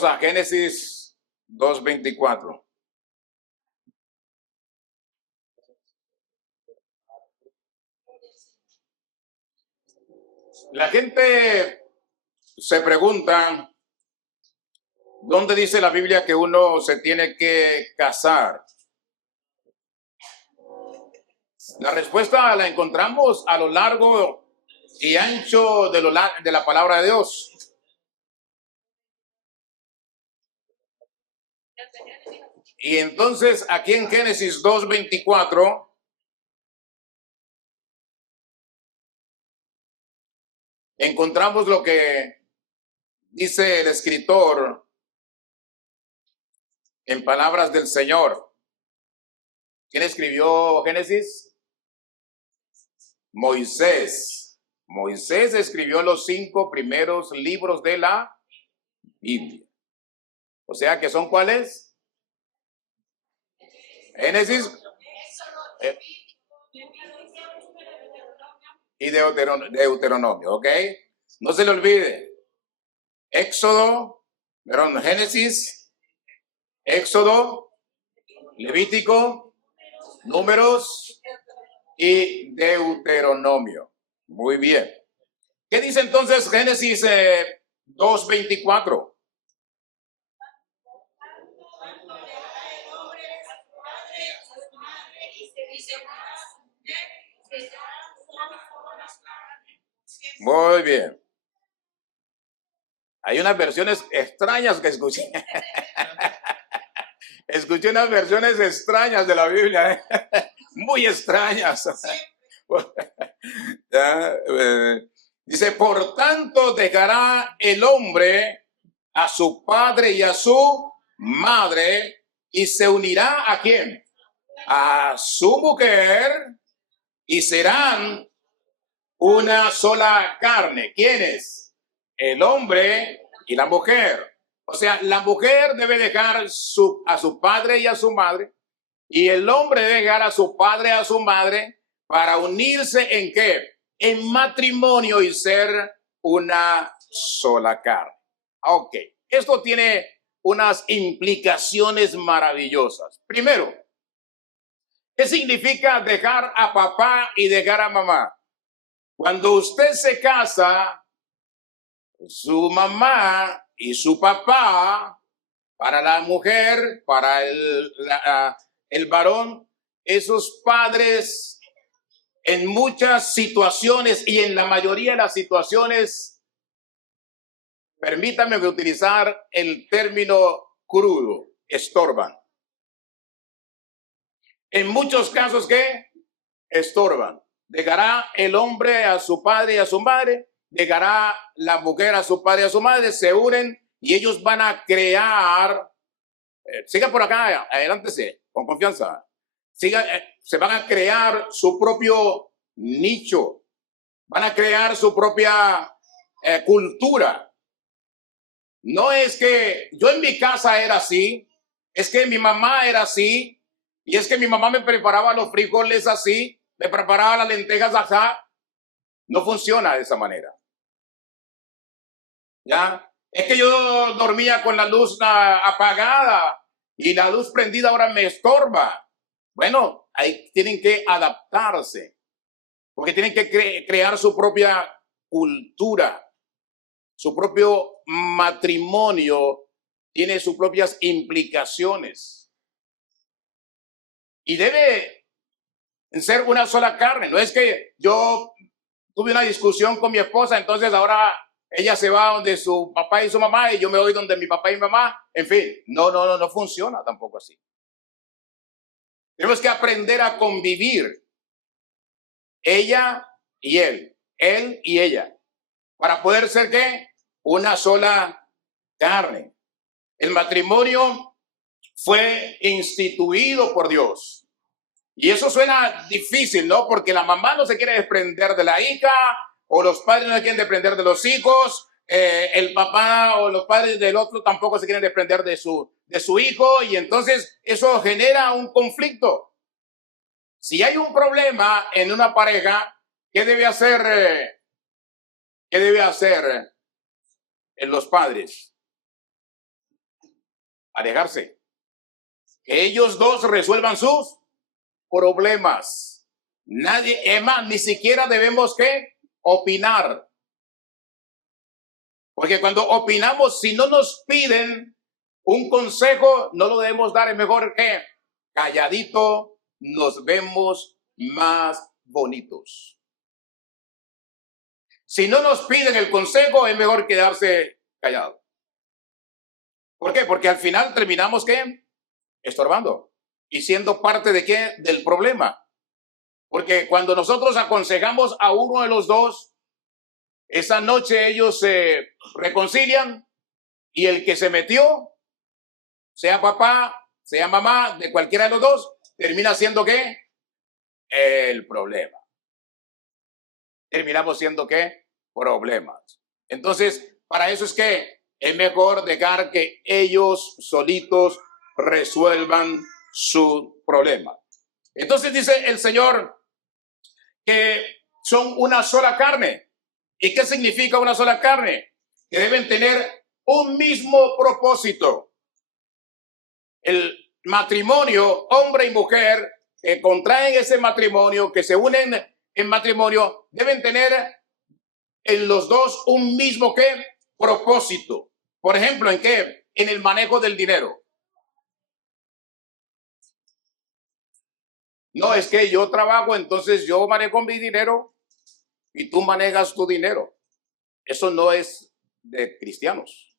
Vamos a Génesis 2:24. La gente se pregunta, ¿dónde dice la Biblia que uno se tiene que casar? La respuesta la encontramos a lo largo y ancho de la palabra de Dios. Y entonces aquí en Génesis 2:24 encontramos lo que dice el escritor en palabras del Señor. ¿Quién escribió Génesis? Moisés. Moisés escribió los 5 primeros libros de la Biblia. O sea, ¿que son cuáles? Génesis y Deuteronomio, ¿ok? No se le olvide. Éxodo, perdón, Génesis, Éxodo, Levítico, Números y Deuteronomio. Muy bien. ¿Qué dice entonces Génesis 2:24? Muy bien. Hay unas versiones extrañas que escuché. Escuché unas versiones extrañas de la Biblia, muy extrañas. Dice, por tanto dejará el hombre a su padre y a su madre y se unirá ¿a quién? A su mujer y serán una sola carne. ¿Quiénes? El hombre y la mujer. O sea, la mujer debe dejar a su padre y a su madre, y el hombre debe dejar a su padre y a su madre para unirse ¿en qué? En matrimonio y ser una sola carne. Ok, esto tiene unas implicaciones maravillosas. Primero, ¿qué significa dejar a papá y dejar a mamá? Cuando usted se casa, su mamá y su papá, para la mujer, para el varón, esos padres en muchas situaciones y en la mayoría de las situaciones, permítanme utilizar el término crudo, estorban. En muchos casos, ¿qué? Estorban. Dejará el hombre a su padre y a su madre, dejará la mujer a su padre y a su madre, se unen y ellos van a crear, siga por acá, adelántese, con confianza, se van a crear su propio nicho, van a crear su propia cultura. No es que yo en mi casa era así, es que mi mamá era así, y es que mi mamá me preparaba los frijoles así, me preparaba las lentejas así. No funciona de esa manera. ¿Ya? Es que yo dormía con la luz apagada y la luz prendida ahora me estorba. Bueno, ahí tienen que adaptarse, porque tienen que crear su propia cultura, su propio matrimonio tiene sus propias implicaciones. Y debe ser una sola carne. No es que yo tuve una discusión con mi esposa, entonces ahora ella se va donde su papá y su mamá y yo me voy donde mi papá y mi mamá. En fin, no funciona tampoco así. Tenemos que aprender a convivir, ella y él y ella, para poder ser ¿qué? Una sola carne. El matrimonio fue instituido por Dios. Y eso suena difícil, ¿no? Porque la mamá no se quiere desprender de la hija, o los padres no se quieren desprender de los hijos, el papá o los padres del otro tampoco se quieren desprender de su hijo, y entonces eso genera un conflicto. Si hay un problema en una pareja, ¿qué debe hacer? ¿Qué debe hacer los padres? alejarse. Que ellos dos resuelvan sus problemas. Nadie, Emma, ni siquiera debemos que opinar. Porque cuando opinamos, si no nos piden un consejo, no lo debemos dar. Es mejor que calladito nos vemos más bonitos. Si no nos piden el consejo, es mejor quedarse callado. ¿Por qué? Porque al final terminamos ¿qué? Estorbando y siendo parte de ¿qué? Del problema. Porque cuando nosotros aconsejamos a uno de los dos, esa noche ellos se reconcilian y el que se metió, sea papá, sea mamá, de cualquiera de los dos, termina siendo ¿qué? El problema. Terminamos siendo ¿qué? Problemas. Entonces, para eso es que es mejor dejar que ellos solitos resuelvan su problema. Entonces dice el Señor que son una sola carne. ¿Y qué significa una sola carne? Que deben tener un mismo propósito. El matrimonio, hombre y mujer, que contraen ese matrimonio, que se unen en matrimonio, deben tener en los dos un mismo ¿qué? Propósito. Por ejemplo, ¿en qué? En el manejo del dinero. No es que yo trabajo, entonces yo manejo mi dinero y tú manejas tu dinero. Eso no es de cristianos.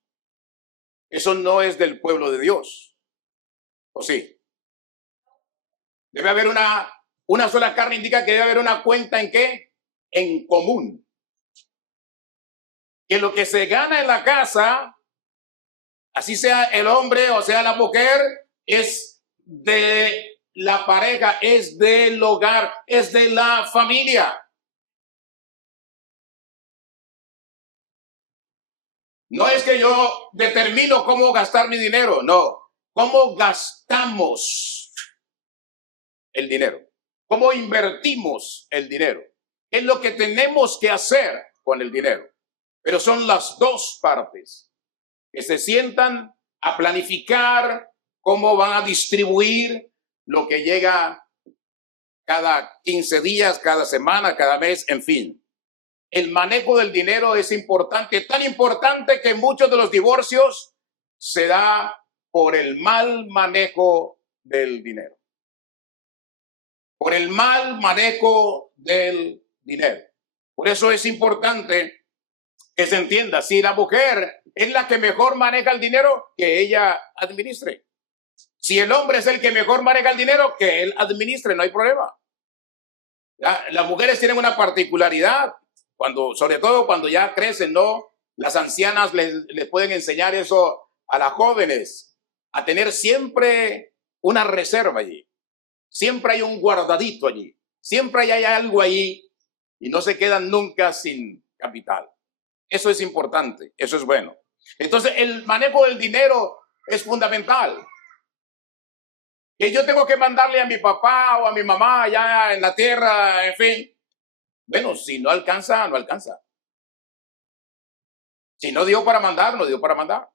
Eso no es del pueblo de Dios. ¿O sí? Debe haber una sola carne, indica que debe haber una cuenta ¿en qué? En común. Que lo que se gana en la casa, así sea el hombre o sea la mujer, es de la pareja, es del hogar, es de la familia. No es que yo determino cómo gastar mi dinero, no. ¿Cómo gastamos el dinero? ¿Cómo invertimos el dinero? Es lo que tenemos que hacer con el dinero. Pero son las dos partes que se sientan a planificar cómo van a distribuir lo que llega cada 15 días, cada semana, cada mes, en fin. El manejo del dinero es importante, tan importante que muchos de los divorcios se da por el mal manejo del dinero. Por el mal manejo del dinero. Por eso es importante que se entienda, si la mujer es la que mejor maneja el dinero, que ella administre. Si el hombre es el que mejor maneja el dinero, que él administre, no hay problema. Las mujeres tienen una particularidad, sobre todo cuando ya crecen, ¿no? Las ancianas les pueden enseñar eso a las jóvenes, a tener siempre una reserva allí. Siempre hay un guardadito allí. Siempre hay algo allí y no se quedan nunca sin capital. Eso es importante, eso es bueno. Entonces, el manejo del dinero es fundamental. Que yo tengo que mandarle a mi papá o a mi mamá allá en la tierra, en fin. Bueno, si no alcanza, no alcanza. Si no dio para mandar, no dio para mandar.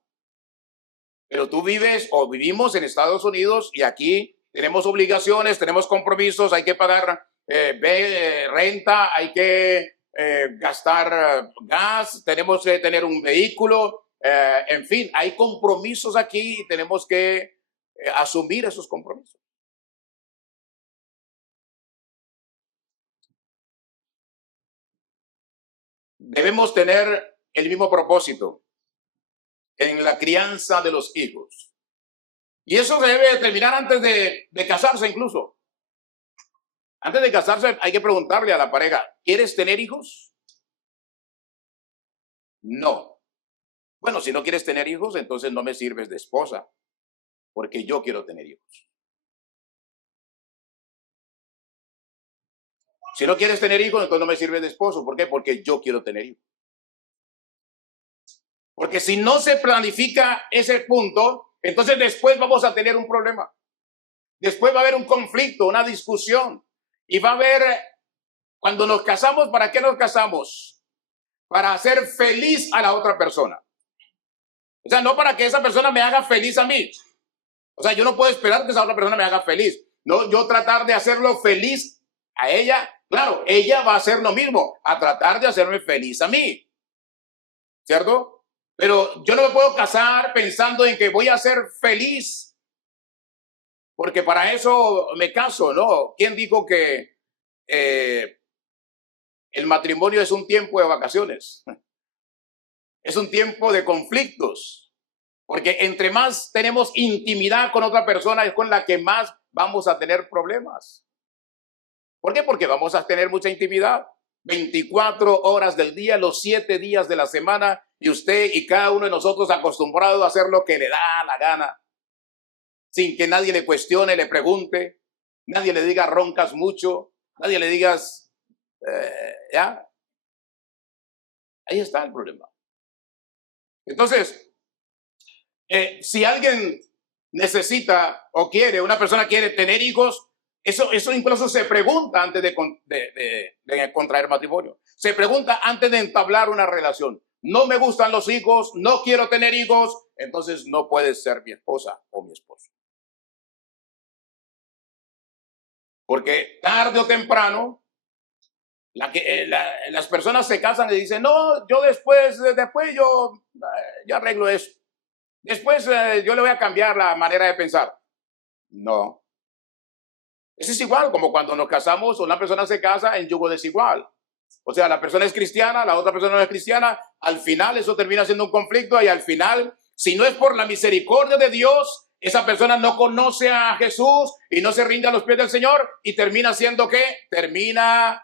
Pero tú vives o vivimos en Estados Unidos y aquí tenemos obligaciones, tenemos compromisos, hay que pagar renta, hay que gastar gas, tenemos que tener un vehículo, en fin, hay compromisos aquí y tenemos que asumir esos compromisos. Debemos tener el mismo propósito en la crianza de los hijos. Y eso se debe terminar antes de casarse incluso. Antes de casarse hay que preguntarle a la pareja, ¿quieres tener hijos? No. Bueno, si no quieres tener hijos, entonces no me sirves de esposa, porque yo quiero tener hijos. Si no quieres tener hijos, entonces no me sirves de esposo. ¿Por qué? Porque yo quiero tener hijos. Porque si no se planifica ese punto, entonces después vamos a tener un problema. Después va a haber un conflicto, una discusión. Y va a haber, cuando nos casamos, ¿para qué nos casamos? Para hacer feliz a la otra persona. O sea, no para que esa persona me haga feliz a mí, O sea, yo no puedo esperar que esa otra persona me haga feliz. No, yo tratar de hacerlo feliz a ella. Claro, ella va a hacer lo mismo, a tratar de hacerme feliz a mí. ¿Cierto? Pero yo no me puedo casar pensando en que voy a ser feliz, porque para eso me caso, ¿no? ¿Quién dijo que el matrimonio es un tiempo de vacaciones? Es un tiempo de conflictos, porque entre más tenemos intimidad con otra persona es con la que más vamos a tener problemas. ¿Por qué? Porque vamos a tener mucha intimidad. 24 horas del día, los 7 días de la semana, y usted y cada uno de nosotros acostumbrado a hacer lo que le da la gana, sin que nadie le cuestione, le pregunte, nadie le diga roncas mucho, nadie le digas, ¿ya? Ahí está el problema. Entonces, si alguien necesita o quiere, una persona quiere tener hijos, eso incluso se pregunta antes de contraer matrimonio. Se pregunta antes de entablar una relación. No me gustan los hijos, no quiero tener hijos, entonces no puedes ser mi esposa o mi esposo. Porque tarde o temprano, las personas se casan y dicen, no, yo después yo arreglo eso. Después yo le voy a cambiar la manera de pensar. No. Eso es igual como cuando nos casamos, una persona se casa en yugo desigual. O sea, la persona es cristiana, la otra persona no es cristiana. Al final eso termina siendo un conflicto y al final, si no es por la misericordia de Dios, esa persona no conoce a Jesús y no se rinde a los pies del Señor y termina siendo ¿qué? Termina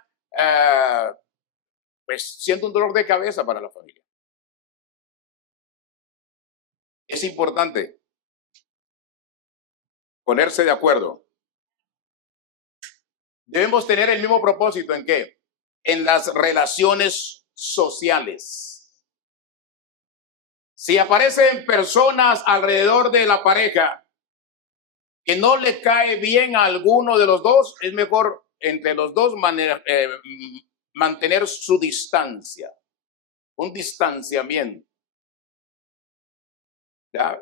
pues siendo un dolor de cabeza para la familia. Es importante ponerse de acuerdo. Debemos tener el mismo propósito ¿en qué? En las relaciones sociales. Si aparecen personas alrededor de la pareja que no le cae bien a alguno de los dos, es mejor entre los dos mantener su distancia, un distanciamiento. ¿Ya?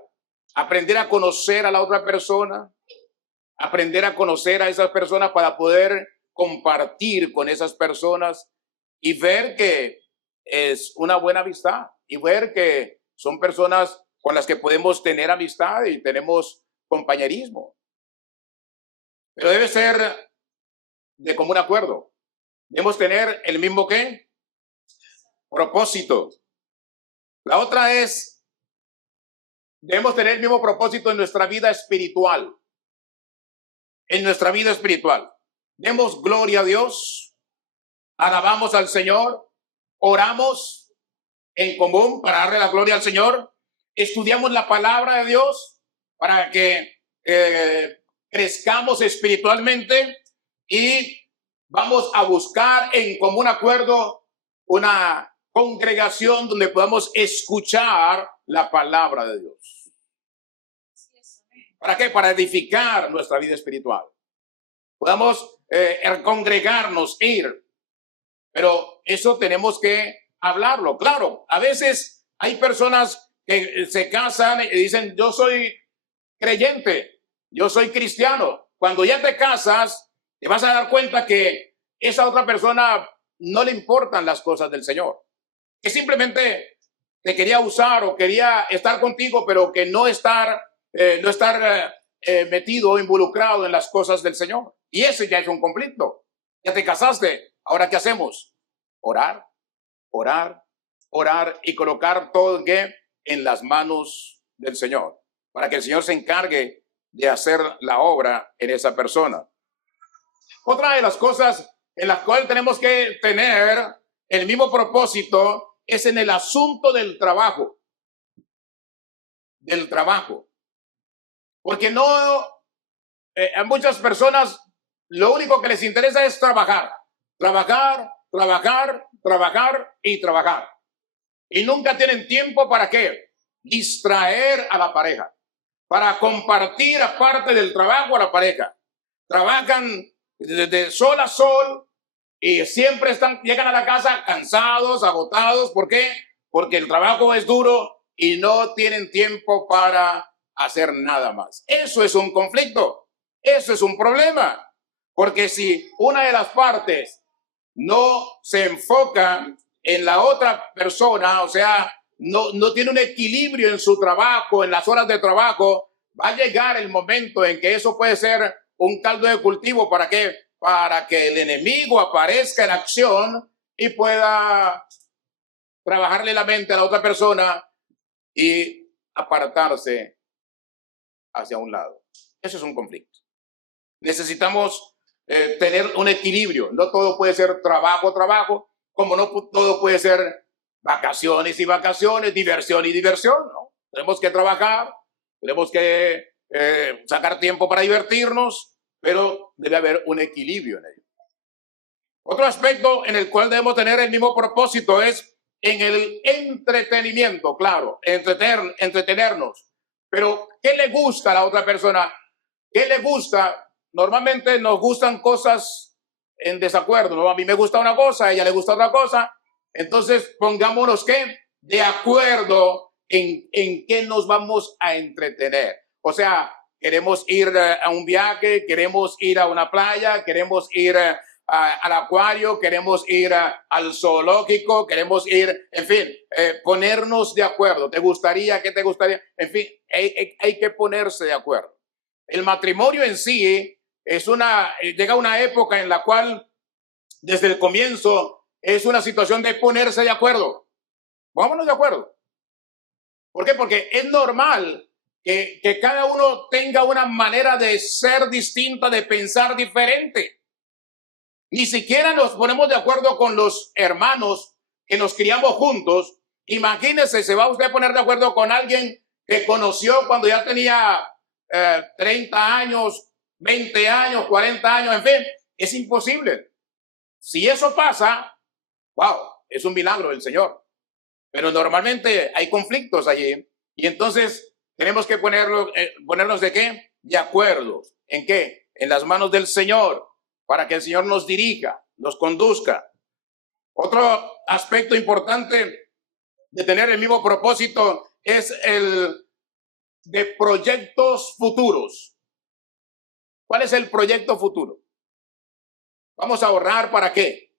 Aprender a conocer a la otra persona, aprender a conocer a esas personas para poder compartir con esas personas y ver que es una buena amistad y ver que son personas con las que podemos tener amistad y tenemos compañerismo. Pero debe ser de común acuerdo. Debemos tener el mismo ¿qué? Propósito. La otra es, debemos tener el mismo propósito en nuestra vida espiritual. En nuestra vida espiritual. Demos gloria a Dios, alabamos al Señor, oramos en común para darle la gloria al Señor, estudiamos la palabra de Dios para que crezcamos espiritualmente y vamos a buscar en común acuerdo una congregación donde podamos escuchar la palabra de Dios. ¿Para qué? Para edificar nuestra vida espiritual. Podamos congregarnos, ir. Pero eso tenemos que hablarlo. Claro, a veces hay personas que se casan y dicen, yo soy creyente, yo soy cristiano. Cuando ya te casas, te vas a dar cuenta que esa otra persona no le importan las cosas del Señor. Que simplemente te quería usar o quería estar contigo, pero que no estar metido o involucrado en las cosas del Señor. Y ese ya es un conflicto. Ya te casaste. ¿Ahora qué hacemos? Orar, orar, orar y colocar todo en las manos del Señor. Para que el Señor se encargue de hacer la obra en esa persona. Otra de las cosas en las cuales tenemos que tener el mismo propósito es en el asunto del trabajo. Del trabajo. Porque no, a muchas personas lo único que les interesa es trabajar, trabajar, trabajar, trabajar y trabajar. Y nunca tienen tiempo para ¿qué? Distraer a la pareja, para compartir aparte del trabajo a la pareja. Trabajan de sol a sol y siempre llegan a la casa cansados, agotados. ¿Por qué? Porque el trabajo es duro y no tienen tiempo para hacer nada más. Eso es un conflicto, eso es un problema, porque si una de las partes no se enfoca en la otra persona, o sea, no tiene un equilibrio en su trabajo, en las horas de trabajo, va a llegar el momento en que eso puede ser un caldo de cultivo. ¿Para qué? Para que el enemigo aparezca en acción y pueda trabajarle la mente a la otra persona y apartarse hacia un lado. Eso es un conflicto. Necesitamos tener un equilibrio. No todo puede ser trabajo, trabajo, como no todo puede ser vacaciones y vacaciones, diversión y diversión, ¿no? Tenemos que trabajar, tenemos que sacar tiempo para divertirnos, pero debe haber un equilibrio en ello. Otro aspecto en el cual debemos tener el mismo propósito es en el entretenimiento, claro, entretenernos. Pero, ¿qué le gusta a la otra persona? ¿Qué le gusta? Normalmente nos gustan cosas en desacuerdo, ¿no? A mí me gusta una cosa, a ella le gusta otra cosa. Entonces, pongámonos ¿qué? De acuerdo en qué nos vamos a entretener. O sea, queremos ir a un viaje, queremos ir a una playa, queremos ir al acuario, queremos ir al zoológico, queremos ir, en fin, ponernos de acuerdo. ¿Te gustaría? ¿Qué te gustaría? En fin, hay que ponerse de acuerdo. El matrimonio en sí llega a una época en la cual, desde el comienzo, es una situación de ponerse de acuerdo. Vámonos de acuerdo. ¿Por qué? Porque es normal que cada uno tenga una manera de ser distinta, de pensar diferente. Ni siquiera nos ponemos de acuerdo con los hermanos que nos criamos juntos. Imagínese, se va usted a poner de acuerdo con alguien que conoció cuando ya tenía 30 años, 20 años, 40 años, en fin, es imposible. Si eso pasa, wow, es un milagro del Señor. Pero normalmente hay conflictos allí y entonces tenemos que ponernos ¿de qué? De acuerdo. ¿En qué? En las manos del Señor, para que el Señor nos dirija, nos conduzca. Otro aspecto importante de tener el mismo propósito es el de proyectos futuros. ¿Cuál es el proyecto futuro? Vamos a ahorrar, ¿para qué?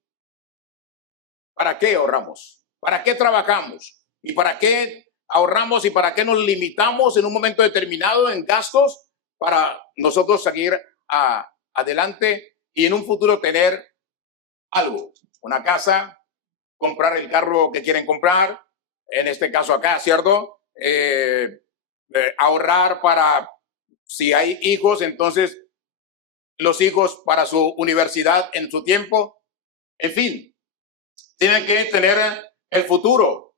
¿Para qué ahorramos? ¿Para qué trabajamos? ¿Y para qué ahorramos y para qué nos limitamos en un momento determinado en gastos para nosotros seguir adelante y en un futuro tener algo? Una casa, comprar el carro que quieren comprar, en este caso acá, ¿cierto? Ahorrar para, si hay hijos, entonces los hijos para su universidad en su tiempo. En fin, tienen que tener el futuro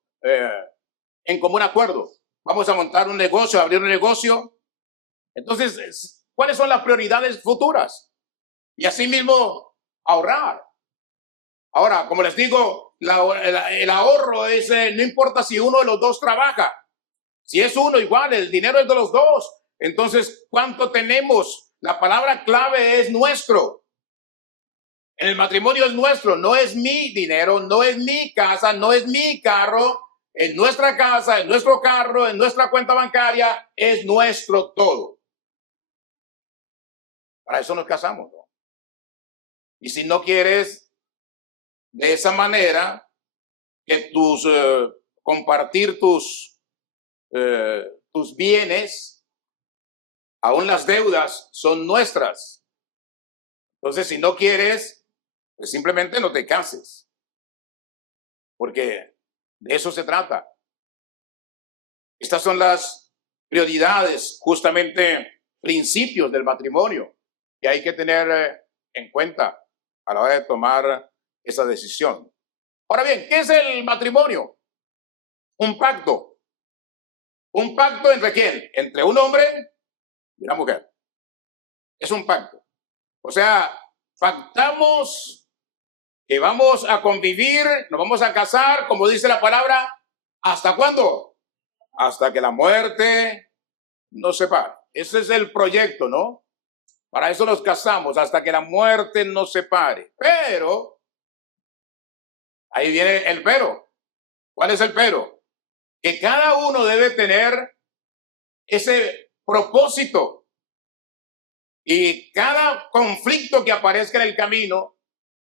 en común acuerdo. Vamos a montar un negocio, abrir un negocio. Entonces, ¿cuáles son las prioridades futuras? Y asimismo, ahorrar. Ahora, como les digo, el ahorro es, no importa si uno de los dos trabaja. Si es uno, igual, el dinero es de los dos. Entonces, ¿cuánto tenemos? La palabra clave es nuestro. En el matrimonio es nuestro, no es mi dinero, no es mi casa, no es mi carro. En nuestra casa, en nuestro carro, en nuestra cuenta bancaria, es nuestro todo. Para eso nos casamos, ¿no? Y si no quieres de esa manera, que compartir tus bienes, aún las deudas son nuestras. Entonces, si no quieres, pues simplemente no te cases. Porque de eso se trata. Estas son las prioridades, justamente principios del matrimonio que hay que tener en cuenta a la hora de tomar esa decisión. Ahora bien, ¿qué es el matrimonio? Un pacto. ¿Un pacto entre quién? Entre un hombre y una mujer. Es un pacto. O sea, pactamos que vamos a convivir, nos vamos a casar, como dice la palabra, ¿hasta cuándo? Hasta que la muerte nos separe. Ese es el proyecto, ¿no? Para eso nos casamos, hasta que la muerte nos separe. Pero, ahí viene el pero. ¿Cuál es el pero? Que cada uno debe tener ese propósito. Y cada conflicto que aparezca en el camino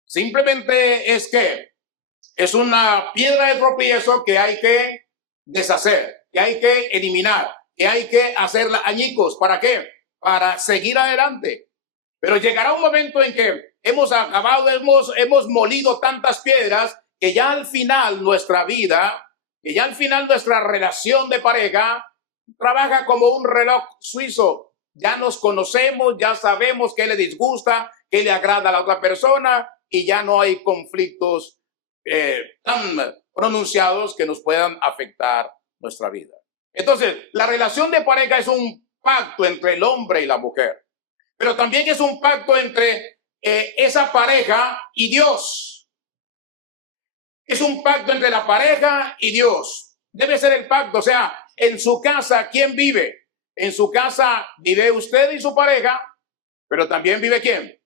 simplemente es una piedra de tropiezo que hay que deshacer, que hay que eliminar, que hay que hacerla añicos. ¿Para qué? Para seguir adelante. Pero llegará un momento en que hemos acabado, hemos molido tantas piedras que ya al final nuestra vida, que ya al final nuestra relación de pareja trabaja como un reloj suizo. Ya nos conocemos, ya sabemos qué le disgusta, qué le agrada a la otra persona y ya no hay conflictos tan pronunciados que nos puedan afectar nuestra vida. Entonces, la relación de pareja es un pacto entre el hombre y la mujer, pero también es un pacto entre esa pareja y Dios. Es un pacto entre la pareja y Dios. Debe ser el pacto, o sea, en su casa, ¿quién vive? En su casa vive usted y su pareja, pero también vive ¿quién?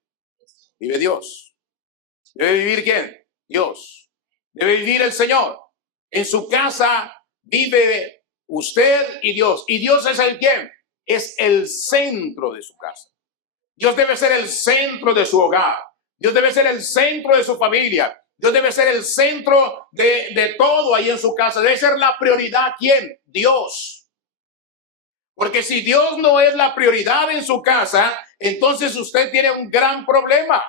Vive Dios. ¿Debe vivir quién? Dios. Debe vivir el Señor. En su casa vive usted y Dios. ¿Y Dios es el quién? Es el centro de su casa. Dios debe ser el centro de su hogar. Dios debe ser el centro de su familia. Dios debe ser el centro de todo ahí en su casa. Debe ser la prioridad. ¿Quién? Dios. Porque si Dios no es la prioridad en su casa, entonces usted tiene un gran problema.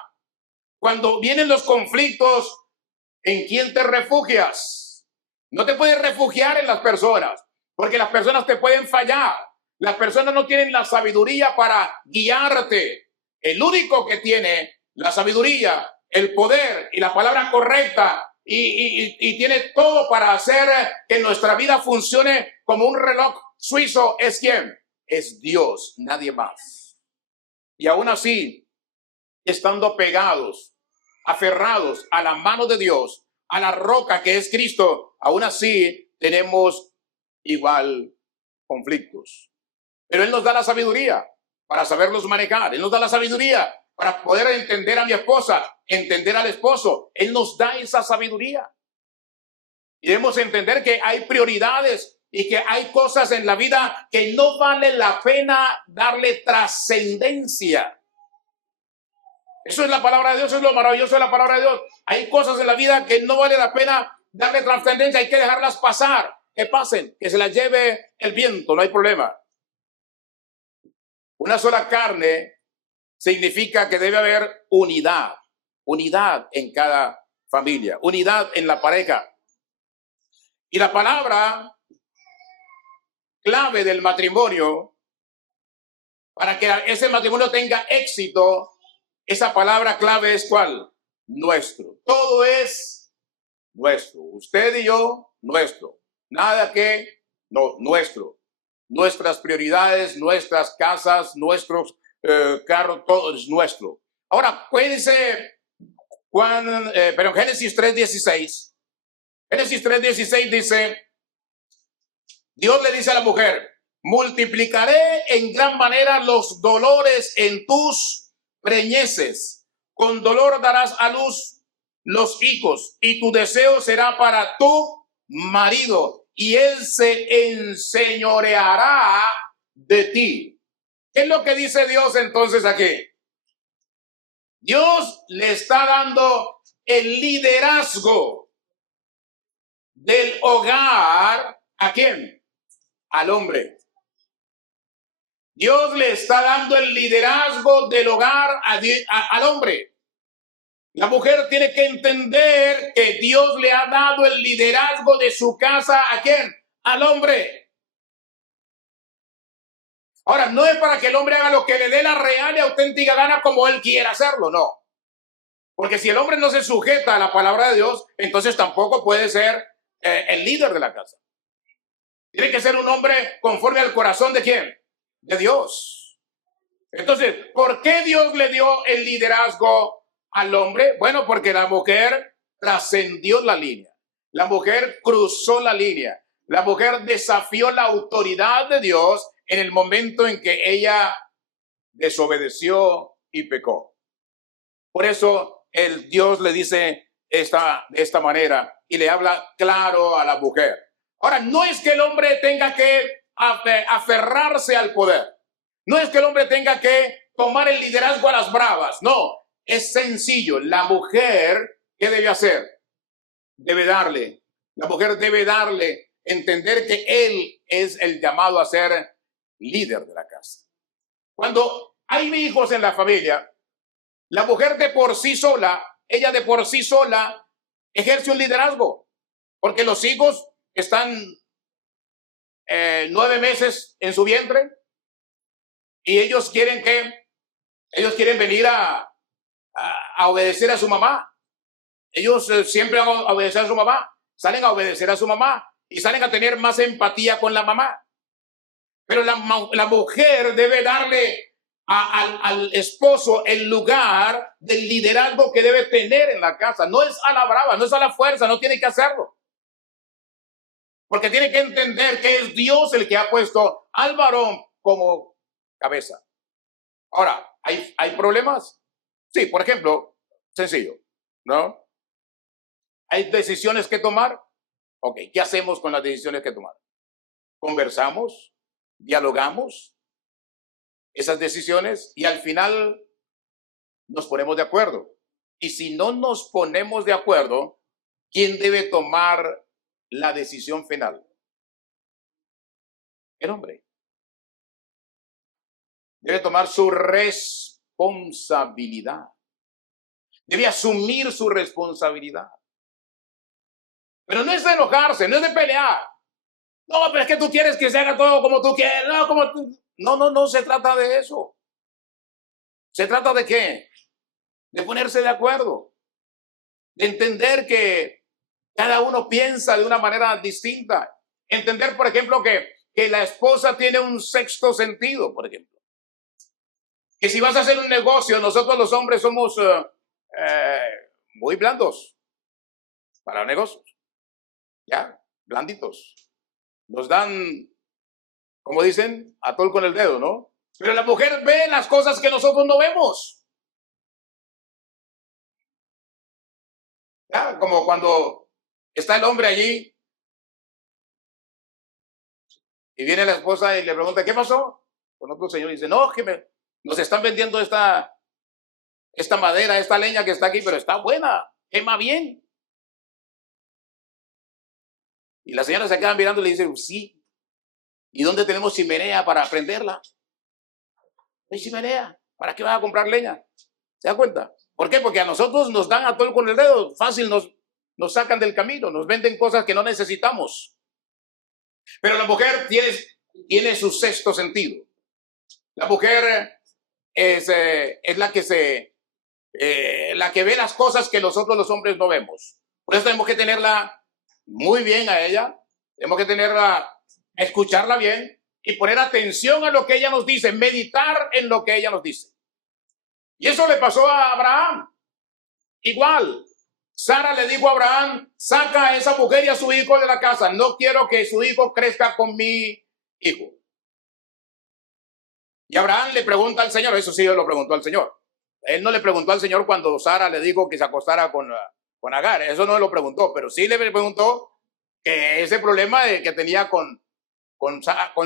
Cuando vienen los conflictos, ¿en quién te refugias? No te puedes refugiar en las personas, porque las personas te pueden fallar. Las personas no tienen la sabiduría para guiarte. El único que tiene la sabiduría, el poder y la palabra correcta y tiene todo para hacer que nuestra vida funcione como un reloj suizo, ¿es quién? Es Dios, nadie más. Y aún así, estando pegados, aferrados a la mano de Dios, a la roca que es Cristo, aún así tenemos igual conflictos. Pero Él nos da la sabiduría para saberlos manejar. Él nos da la sabiduría para poder entender a mi esposa, entender al esposo. Él nos da esa sabiduría. Y debemos entender que hay prioridades y que hay cosas en la vida que no vale la pena darle trascendencia. Eso es la palabra de Dios, eso es lo maravilloso de la palabra de Dios. Hay cosas en la vida que no vale la pena darle trascendencia, hay que dejarlas pasar, que pasen, que se las lleve el viento, no hay problema. Una sola carne significa que debe haber unidad en cada familia, unidad en la pareja. Y la palabra clave del matrimonio, para que ese matrimonio tenga éxito, esa palabra clave es ¿cuál? Nuestro. Todo es nuestro. Usted y yo, nuestro. Nada que, no, nuestro. Nuestras prioridades, nuestras casas, nuestros carros, todo es nuestro. Ahora, acuérdense, pero Génesis 3:16. Génesis 3:16 dice, Dios le dice a la mujer, multiplicaré en gran manera los dolores en tus preñeces. Con dolor darás a luz los hijos y tu deseo será para tu marido y él se enseñoreará de ti. ¿Qué es lo que dice Dios entonces aquí? Dios le está dando el liderazgo del hogar. ¿A quién? Al hombre. Dios le está dando el liderazgo del hogar al hombre. La mujer tiene que entender que Dios le ha dado el liderazgo de su casa. ¿A quién? Al hombre. Ahora, no es para que el hombre haga lo que le dé la real y auténtica gana como él quiera hacerlo, no. Porque si el hombre no se sujeta a la palabra de Dios, entonces tampoco puede ser el líder de la casa. Tiene que ser un hombre conforme al corazón de ¿quién? De Dios. Entonces, ¿por qué Dios le dio el liderazgo al hombre? Bueno, porque la mujer trascendió la línea. La mujer cruzó la línea. La mujer desafió la autoridad de Dios en el momento en que ella desobedeció y pecó. Por eso el Dios le dice de esta manera y le habla claro a la mujer. Ahora, no es que el hombre tenga que aferrarse al poder. No es que el hombre tenga que tomar el liderazgo a las bravas, no, es sencillo. La mujer, ¿qué debe hacer? Debe darle, la mujer debe darle, entender que él es el llamado a ser líder de la casa. Cuando hay hijos en la familia, la mujer de por sí sola, ella de por sí sola ejerce un liderazgo, porque los hijos están 9 meses en su vientre y ellos quieren venir a obedecer a su mamá. Ellos siempre van a obedecer a su mamá, salen a obedecer a su mamá y salen a tener más empatía con la mamá. Pero la mujer debe darle al esposo el lugar del liderazgo que debe tener en la casa. No es a la brava, no es a la fuerza, no tiene que hacerlo. Porque tiene que entender que es Dios el que ha puesto al varón como cabeza. Ahora, ¿hay problemas? Sí, por ejemplo, sencillo, ¿no? ¿Hay decisiones que tomar? Ok, ¿qué hacemos con las decisiones que tomar? Conversamos, dialogamos esas decisiones y al final nos ponemos de acuerdo. Y si no nos ponemos de acuerdo, ¿quién debe tomar la decisión final? El hombre. Debe tomar su responsabilidad. Debe asumir su responsabilidad. Pero no es de enojarse, no es de pelear. No, pero es que tú quieres que se haga todo como tú quieres. No, como tú. No se trata de eso. ¿Se trata de qué? De ponerse de acuerdo. De entender que cada uno piensa de una manera distinta. Entender, por ejemplo, que la esposa tiene un sexto sentido, por ejemplo. Que si vas a hacer un negocio, nosotros los hombres somos muy blandos para negocios. ¿Ya? Blanditos. Nos dan, como dicen, atol con el dedo, ¿no? Pero la mujer ve las cosas que nosotros no vemos. ¿Ya? Como cuando está el hombre allí y viene la esposa y le pregunta, ¿qué pasó? Con otro señor y dice, no, que nos están vendiendo esta madera, esta leña que está aquí, pero está buena, quema bien. Y la señora se queda mirando y le dice, sí. ¿Y dónde tenemos chimenea para prenderla? No hay chimenea. ¿Para qué vas a comprar leña? ¿Se da cuenta? ¿Por qué? Porque a nosotros nos dan atol con el dedo. Fácil nos sacan del camino. Nos venden cosas que no necesitamos. Pero la mujer tiene su sexto sentido. La mujer es la que ve las cosas que nosotros los hombres no vemos. Por eso tenemos que tenerla muy bien a ella. Tenemos que escucharla bien y poner atención a lo que ella nos dice, meditar en lo que ella nos dice. Y eso le pasó a Abraham. Igual, Sara le dijo a Abraham, saca a esa mujer y a su hijo de la casa. No quiero que su hijo crezca con mi hijo. Y Abraham le pregunta al Señor, eso sí lo preguntó al Señor. Él no le preguntó al Señor cuando Sara le dijo que se acostara con Agar. Eso no lo preguntó, pero sí le preguntó que ese problema que tenía con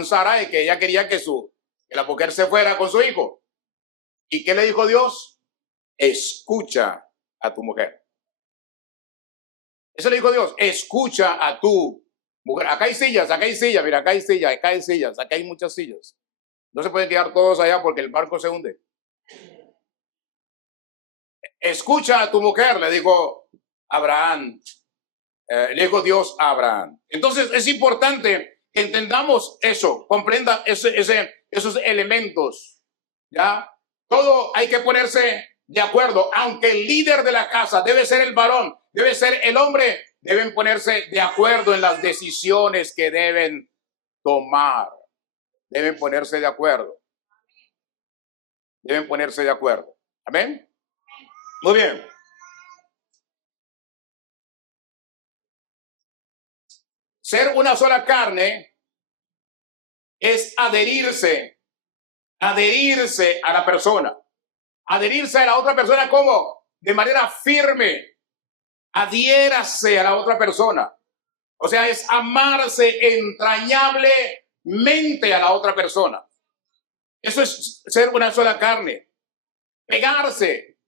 Sara, de que ella quería que la mujer se fuera con su hijo. ¿Y qué le dijo Dios? Escucha a tu mujer. Eso le dijo Dios, escucha a tu mujer. Acá hay sillas, mira, acá hay sillas, acá hay muchas sillas. No se pueden quedar todos allá porque el barco se hunde. Escucha a tu mujer, le dijo Abraham. Le dijo Dios a Abraham. Entonces es importante que entendamos eso, comprenda esos elementos. ¿Ya? Todo hay que ponerse de acuerdo. Aunque el líder de la casa debe ser el varón, debe ser el hombre, deben ponerse de acuerdo en las decisiones que deben tomar. Deben ponerse de acuerdo. Deben ponerse de acuerdo. ¿Amén? Muy bien. Ser una sola carne es adherirse a la persona. Adherirse a la otra persona, ¿cómo? De manera firme. Adhiérase a la otra persona. O sea, es amarse entrañablemente a la otra persona. Eso es ser una sola carne. Pegarse.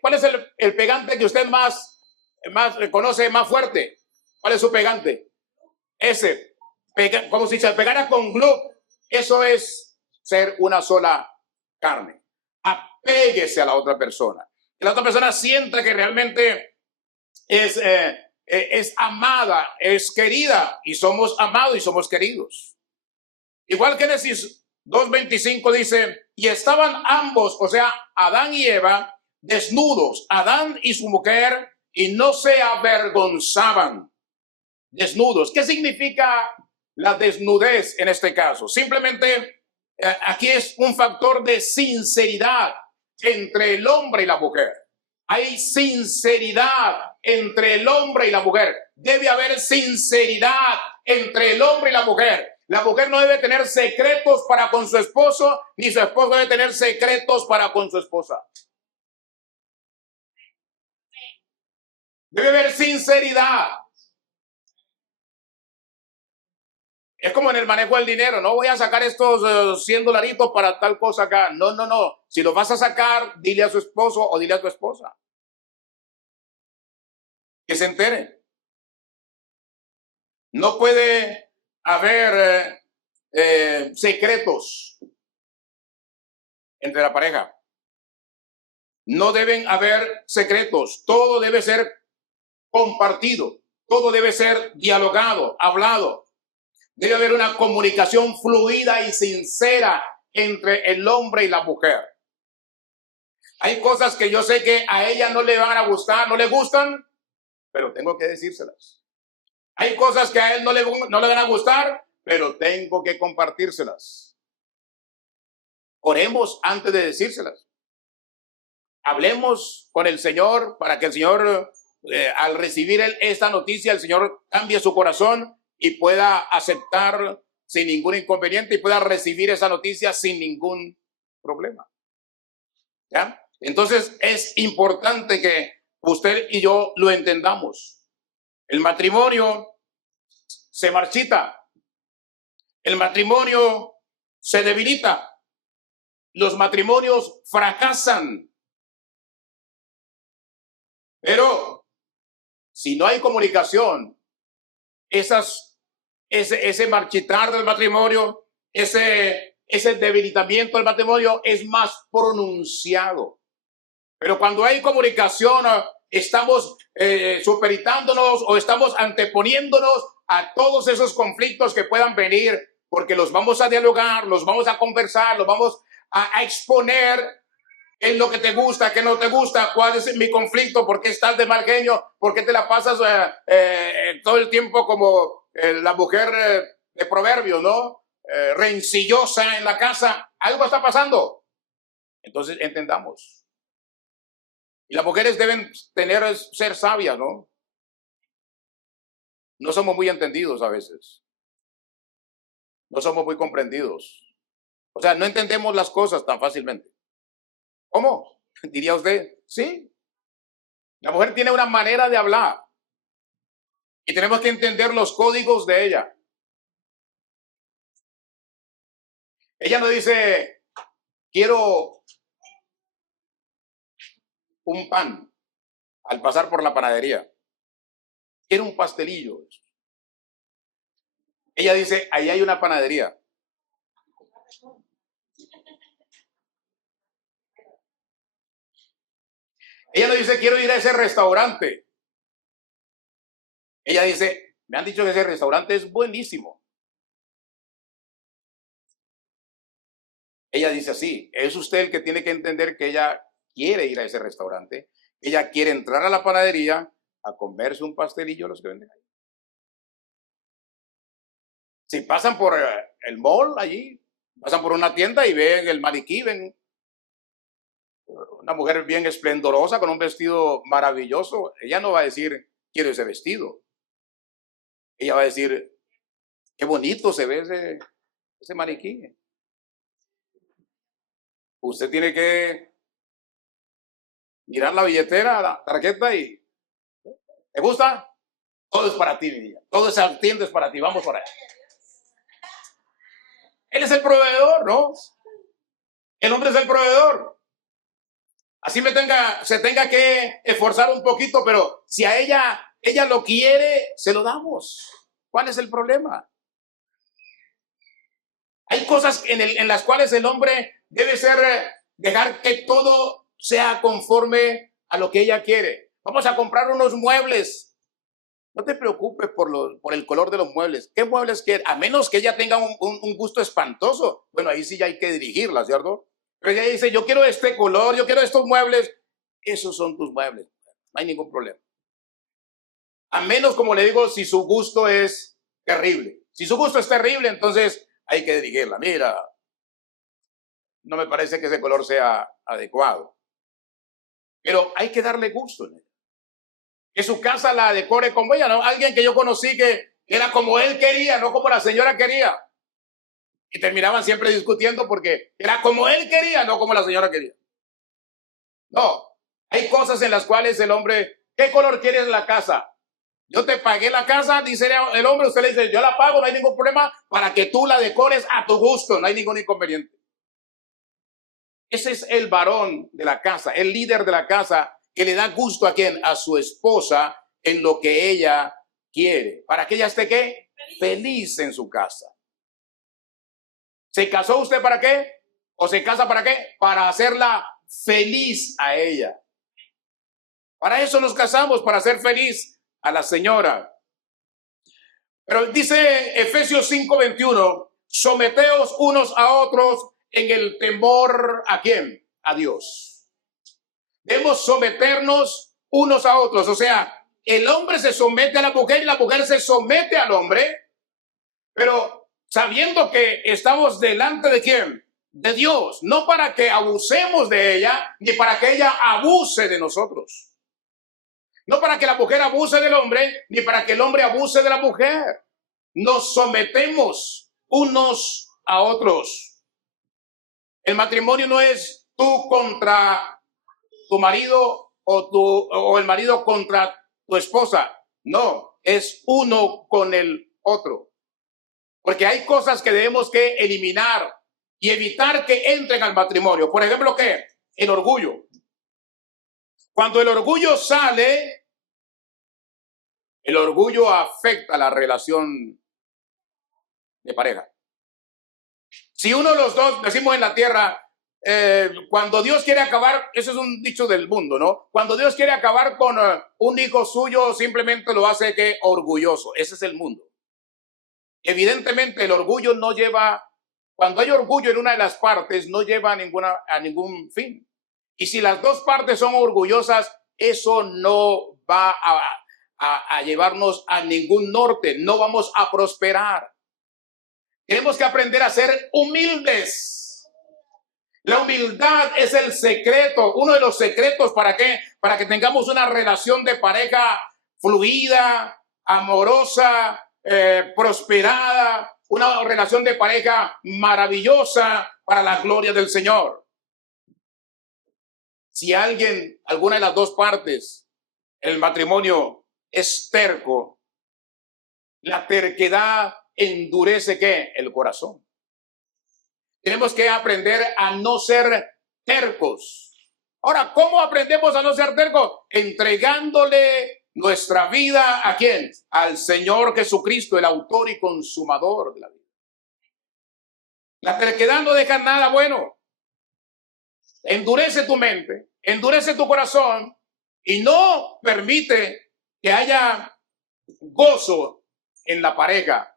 ¿Cuál es el pegante que usted más conoce, más fuerte? ¿Cuál es su pegante? Ese. Como si se pegara con glue. Eso es ser una sola carne. Apéguese a la otra persona. Que la otra persona sienta que realmente es amada, es querida, y somos amados y somos queridos. Igual que Génesis 2:25 dice, y estaban ambos, o sea, Adán y Eva, desnudos, Adán y su mujer, y no se avergonzaban. Desnudos. ¿Qué significa la desnudez en este caso? Simplemente aquí es un factor de sinceridad entre el hombre y la mujer. Hay sinceridad entre el hombre y la mujer. Debe haber sinceridad entre el hombre y la mujer. La mujer no debe tener secretos para con su esposo, ni su esposo debe tener secretos para con su esposa. Debe haber sinceridad. Es como en el manejo del dinero. No voy a sacar estos 100 dolaritos para tal cosa acá. No. Si lo vas a sacar, dile a su esposo o dile a tu esposa. Que se entere. No puede haber secretos entre la pareja. No deben haber secretos. Todo debe ser compartido. Todo debe ser dialogado, hablado. Debe haber una comunicación fluida y sincera entre el hombre y la mujer. Hay cosas que yo sé que a ella no le van a gustar, no le gustan, pero tengo que decírselas. Hay cosas que a él no le van a gustar, pero tengo que compartírselas. Oremos antes de decírselas. Hablemos con el Señor para que el Señor, al recibir esta noticia, el Señor cambie su corazón y pueda aceptar sin ningún inconveniente y pueda recibir esa noticia sin ningún problema. ¿Ya? Entonces es importante que usted y yo lo entendamos. El matrimonio se marchita. El matrimonio se debilita. Los matrimonios fracasan. Pero si no hay comunicación, ese marchitar del matrimonio, ese debilitamiento del matrimonio es más pronunciado. Pero cuando hay comunicación, estamos superitándonos o estamos anteponiéndonos a todos esos conflictos que puedan venir, porque los vamos a dialogar, los vamos a conversar, los vamos a exponer. ¿Qué es lo que te gusta? ¿Qué no te gusta? ¿Cuál es mi conflicto? ¿Por qué estás de mal genio? ¿Por qué te la pasas todo el tiempo como la mujer de Proverbios, ¿no? Rencillosa en la casa. Algo está pasando. Entonces entendamos. Y las mujeres deben ser sabias, ¿no? No somos muy entendidos a veces. No somos muy comprendidos. O sea, no entendemos las cosas tan fácilmente. ¿Cómo? Diría usted, sí. La mujer tiene una manera de hablar y tenemos que entender los códigos de ella. Ella no dice, quiero un pan al pasar por la panadería. Quiero un pastelillo. Ella dice, ahí hay una panadería. Ella no dice, quiero ir a ese restaurante. Ella dice, me han dicho que ese restaurante es buenísimo. Ella dice así, es usted el que tiene que entender que ella quiere ir a ese restaurante. Ella quiere entrar a la panadería a comerse un pastelillo los que venden ahí. Si pasan por el mall allí, pasan por una tienda y ven el maniquí, ven una mujer bien esplendorosa con un vestido maravilloso, ella no va a decir, quiero ese vestido. Ella va a decir, qué bonito se ve ese maniquí. Usted tiene que mirar la billetera, la tarjeta y ¿te gusta? Todo es para ti, mi niña. Todo ese tienda es para ti. Vamos por allá. Él es el proveedor, ¿no? El hombre es el proveedor. Así se tenga que esforzar un poquito, pero si a ella lo quiere, se lo damos. ¿Cuál es el problema? Hay cosas en las cuales el hombre debe dejar que todo sea conforme a lo que ella quiere. Vamos a comprar unos muebles. No te preocupes por el color de los muebles. ¿Qué muebles quiere? A menos que ella tenga un gusto espantoso. Bueno, ahí sí ya hay que dirigirla, ¿cierto? Pero ella dice, yo quiero este color, yo quiero estos muebles. Esos son tus muebles. No hay ningún problema. A menos, como le digo, si su gusto es terrible. Si su gusto es terrible, entonces hay que dirigirla. Mira, no me parece que ese color sea adecuado. Pero hay que darle gusto en ella. Que su casa la decore como ella, ¿no? Alguien que yo conocí que era como él quería, no como la señora quería. Y terminaban siempre discutiendo porque era como él quería, no como la señora quería. No, hay cosas en las cuales el hombre, ¿qué color quieres la casa? Yo te pagué la casa, dice el hombre, usted le dice, yo la pago, no hay ningún problema, para que tú la decores a tu gusto, no hay ningún inconveniente. Ese es el varón de la casa, el líder de la casa, que le da gusto ¿a quién? A su esposa en lo que ella quiere. ¿Para que ella esté qué? Feliz en su casa. ¿Se casó usted para qué? ¿O se casa para qué? Para hacerla feliz a ella. Para eso nos casamos, para hacer feliz a la señora. Pero dice Efesios 5:21, someteos unos a otros en el temor ¿a quién? A Dios. Debemos someternos unos a otros. O sea, el hombre se somete a la mujer y la mujer se somete al hombre, pero sabiendo que estamos delante de quién? De Dios. No para que abusemos de ella, ni para que ella abuse de nosotros. No para que la mujer abuse del hombre, ni para que el hombre abuse de la mujer. Nos sometemos unos a otros. El matrimonio no es tú contra tu marido o el marido contra tu esposa. No, es uno con el otro. Porque hay cosas que debemos que eliminar y evitar que entren al matrimonio. Por ejemplo, ¿qué? El orgullo. Cuando el orgullo sale, el orgullo afecta la relación de pareja. Si uno de los dos, decimos en la tierra, cuando Dios quiere acabar, eso es un dicho del mundo, ¿no? Cuando Dios quiere acabar con un hijo suyo, simplemente lo hace que orgulloso. Ese es el mundo. Evidentemente el orgullo no lleva, cuando hay orgullo en una de las partes, no lleva a ningún fin. Y si las dos partes son orgullosas, eso no va a llevarnos a ningún norte, no vamos a prosperar. Tenemos que aprender a ser humildes. La humildad es el secreto, uno de los secretos ¿para qué? Para que tengamos una relación de pareja fluida, amorosa, prosperada, una relación de pareja maravillosa para la gloria del Señor. Si alguna de las dos partes, el matrimonio es terco, la terquedad endurece ¿qué? El corazón. Tenemos que aprender a no ser tercos. Ahora, ¿cómo aprendemos a no ser tercos? Entregándole nuestra vida ¿a quién? Al Señor Jesucristo, el autor y consumador de la vida. La terquedad no deja nada bueno. Endurece tu mente, endurece tu corazón y no permite que haya gozo en la pareja.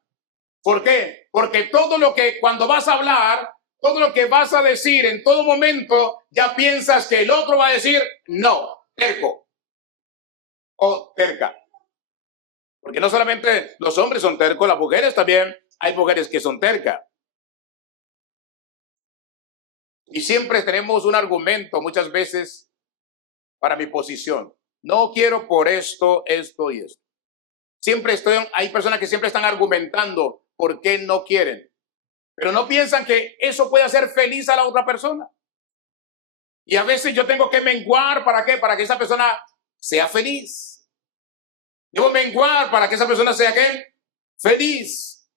¿Por qué? Porque todo lo que cuando vas a hablar, todo lo que vas a decir en todo momento, ya piensas que el otro va a decir no, terco o terca. Porque no solamente los hombres son tercos, las mujeres también, hay mujeres que son tercas. Y siempre tenemos un argumento muchas veces para mi posición. No quiero por esto, esto y esto. Hay personas que siempre están argumentando por qué no quieren. Pero no piensan que eso puede hacer feliz a la otra persona. Y a veces yo tengo que menguar, ¿para qué? Para que esa persona sea feliz. Debo menguar para que esa persona sea ¿qué? Feliz.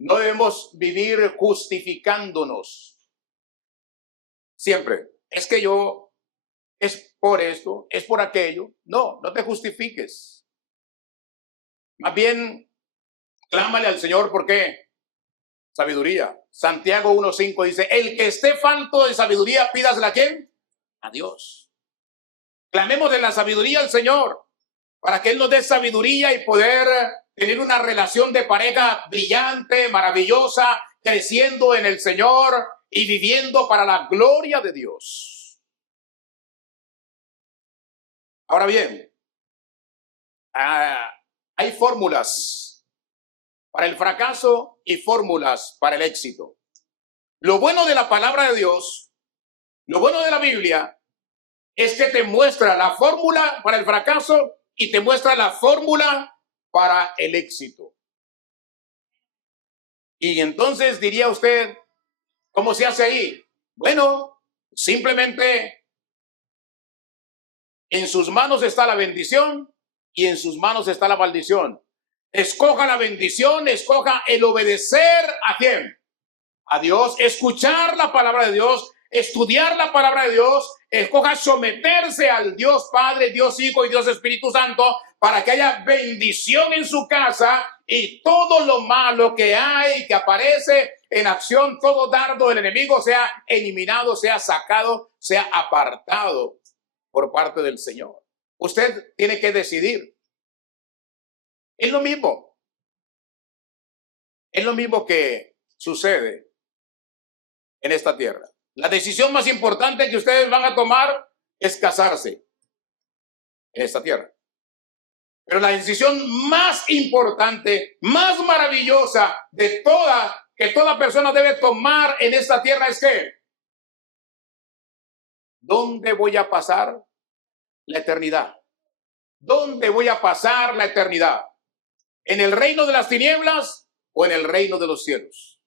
No debemos vivir justificándonos. Siempre. Es que yo, es por esto, es por aquello. No, no te justifiques. Más bien, clámale al Señor, ¿por qué? Sabiduría. Santiago 1:5 dice, el que esté falto de sabiduría, pídasela ¿a quién? A Dios. Clamemos de la sabiduría al Señor, para que Él nos dé sabiduría y poder tener una relación de pareja brillante, maravillosa, creciendo en el Señor y viviendo para la gloria de Dios. Ahora bien, hay fórmulas para el fracaso y fórmulas para el éxito. Lo bueno de la palabra de Dios, lo bueno de la Biblia, es que te muestra la fórmula para el fracaso y te muestra la fórmula para el éxito. Y entonces diría usted, ¿cómo se hace ahí? Bueno, simplemente en sus manos está la bendición y en sus manos está la maldición. Escoja la bendición, escoja el obedecer ¿a quién? A Dios, escuchar la palabra de Dios, estudiar la palabra de Dios, escoja someterse al Dios Padre, Dios Hijo y Dios Espíritu Santo para que haya bendición en su casa y todo lo malo que hay, que aparece en acción, todo dardo del enemigo sea eliminado, sea sacado, sea apartado por parte del Señor. Usted tiene que decidir. Es lo mismo. Es lo mismo que sucede en esta tierra. La decisión más importante que ustedes van a tomar es casarse en esta tierra. Pero la decisión más importante, más maravillosa de que toda persona debe tomar en esta tierra es que ¿dónde voy a pasar la eternidad? ¿Dónde voy a pasar la eternidad? ¿En el reino de las tinieblas o en el reino de los cielos?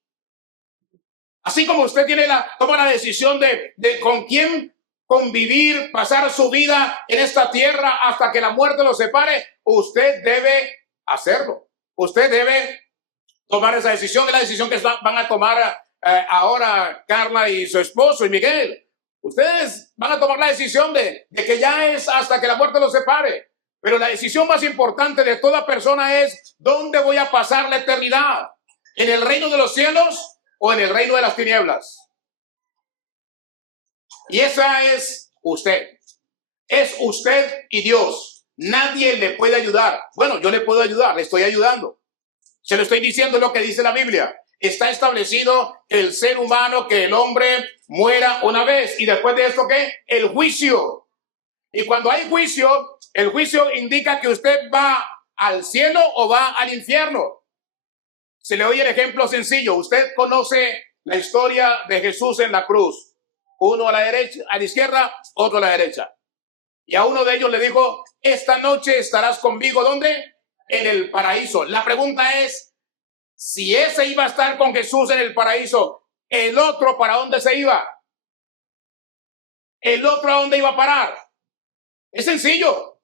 Así como usted toma la decisión de con quién convivir, pasar su vida en esta tierra hasta que la muerte lo separe, usted debe hacerlo. Usted debe tomar esa decisión. Es la decisión que van a tomar ahora Carla y su esposo y Miguel. Ustedes van a tomar la decisión de que ya es hasta que la muerte los separe. Pero la decisión más importante de toda persona es ¿dónde voy a pasar la eternidad? ¿En el reino de los cielos o en el reino de las tinieblas? Y esa es usted. Es usted y Dios. Nadie le puede ayudar. Bueno, yo le puedo ayudar, le estoy ayudando. Se lo estoy diciendo lo que dice la Biblia. Está establecido el ser humano, que el hombre muera una vez. Y después de esto, ¿qué? El juicio. Y cuando hay juicio, el juicio indica que usted va al cielo o va al infierno. Se le oye el ejemplo sencillo. Usted conoce la historia de Jesús en la cruz. Uno a la derecha, a la izquierda, otro a la derecha. Y a uno de ellos le dijo, esta noche estarás conmigo, ¿dónde? En el paraíso. La pregunta es, si ese iba a estar con Jesús en el paraíso, ¿el otro para dónde se iba? ¿El otro a dónde iba a parar? Es sencillo.